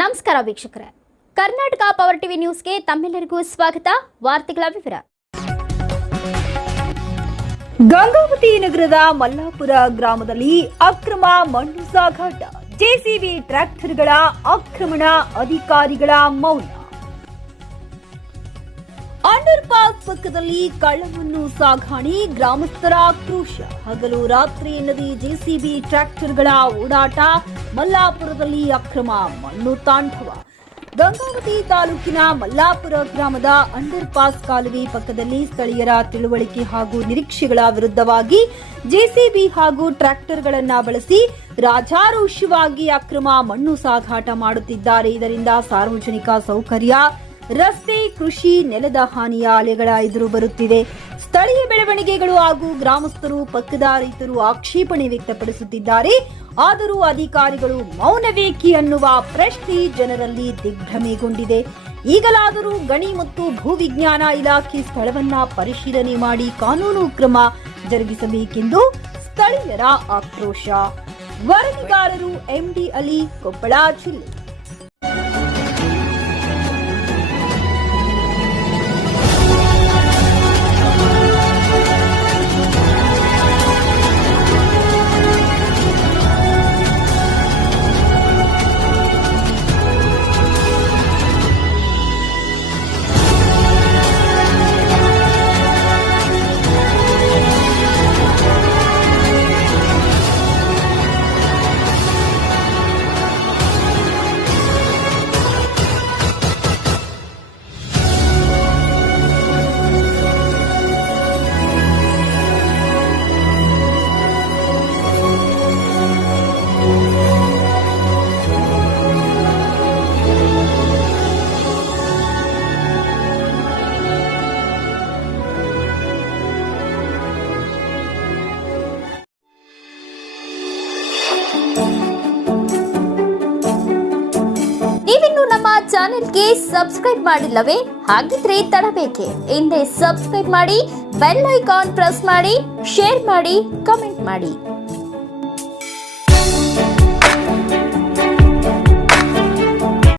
ನಮಸ್ಕಾರ ವೀಕ್ಷಕರೇ, Karnataka power TV ನ್ಯೂಸ್ಗೆ ತಮ್ಮೆಲ್ಲರಿಗೂ ಸ್ವಾಗತ. ವಾರ್ತೆಗಳ ವಿವರ. ಗಂಗಾವತಿ ನಗರದ ಮಲ್ಲಾಪುರ ಗ್ರಾಮದಲ್ಲಿ ಅಕ್ರಮ ಮಣ್ಣು ಸಾಗಾಟ, ಜೆಸಿಬಿ ಟ್ರ್ಯಾಕ್ಟರ್ಗಳ ಆಕ್ರಮಣ, ಅಧಿಕಾರಿಗಳ ಮೌನ. ಅಂಡರ್ ಪಾಸ್ ಪಕ್ಕದಲ್ಲಿ ಕಳ್ಳಮಣ್ಣು ಸಾಗಾಣೆ, ಗ್ರಾಮಸ್ಥರ ಆಕ್ರೋಶ. ಹಗಲು ರಾತ್ರಿ ಎನ್ನದೇ ಜೆಸಿಬಿ ಟ್ರ್ಯಾಕ್ಟರ್ಗಳ ಓಡಾಟ, ಮಲ್ಲಾಪುರದಲ್ಲಿ ಅಕ್ರಮ ಮಣ್ಣು ತಾಂಡವ. ಗಂಗಾವತಿ ತಾಲೂಕಿನ ಮಲ್ಲಾಪುರ ಗ್ರಾಮದ ಅಂಡರ್ ಪಾಸ್ ಕಾಲುವೆ ಪಕ್ಕದಲ್ಲಿ ಸ್ಥಳೀಯರ ತಿಳುವಳಿಕೆ ಹಾಗೂ ನಿರೀಕ್ಷೆಗಳ ವಿರುದ್ಧವಾಗಿ ಜೆಸಿಬಿ ಹಾಗೂ ಟ್ರ್ಯಾಕ್ಟರ್ಗಳನ್ನು ಬಳಸಿ ರಾಜಾರೋಷವಾಗಿ ಅಕ್ರಮ ಮಣ್ಣು ಸಾಗಾಟ ಮಾಡುತ್ತಿದ್ದಾರೆ. ಇದರಿಂದ ಸಾರ್ವಜನಿಕ ಸೌಕರ್ಯ, ರಸ್ತೆ, ಕೃಷಿ, ನೆಲದ ಹಾನಿಯ ಅಲೆಗಳ ಎದುರು ಬರುತ್ತಿದೆ. ಸ್ಥಳೀಯ ಬೆಳವಣಿಗೆಗಳು ಹಾಗೂ ಗ್ರಾಮಸ್ಥರು, ಪಕ್ಕದ ರೈತರು ಆಕ್ಷೇಪಣೆ ವ್ಯಕ್ತಪಡಿಸುತ್ತಿದ್ದಾರೆ. ಆದರೂ ಅಧಿಕಾರಿಗಳು ಮೌನವೇಕಿ ಅನ್ನುವ ಪ್ರಶ್ನೆ ಜನರಲ್ಲಿ ದಿಗ್ಭ್ರಮೆಗೊಂಡಿದೆ. ಈಗಲಾದರೂ ಗಣಿ ಮತ್ತು ಭೂವಿಜ್ಞಾನ ಇಲಾಖೆ ಸ್ಥಳವನ್ನ ಪರಿಶೀಲನೆ ಮಾಡಿ ಕಾನೂನು ಕ್ರಮ ಜರುಗಿಸಬೇಕೆಂದು ಸ್ಥಳೀಯರ ಆಕ್ರೋಶ. ವರದಿಗಾರರು ಎಂಡಿ ಅಲಿ, ಕೊಪ್ಪಳ ಜಿಲ್ಲೆ. ನೀವಿನ್ನು ನಮ್ಮ ಚಾನೆಲ್ಗೆ ಸಬ್ಸ್ಕ್ರೈಬ್ ಮಾಡಿಲ್ಲವೇ? ಹಾಗಿದ್ರೆ ತಡಬೇಕೆ? ಹಿಂದೆ ಸಬ್ಸ್ಕ್ರೈಬ್ ಮಾಡಿ, ಬೆಲ್ ಐಕಾನ್ ಪ್ರೆಸ್ ಮಾಡಿ, ಶೇರ್ ಮಾಡಿ, ಕಮೆಂಟ್ ಮಾಡಿ.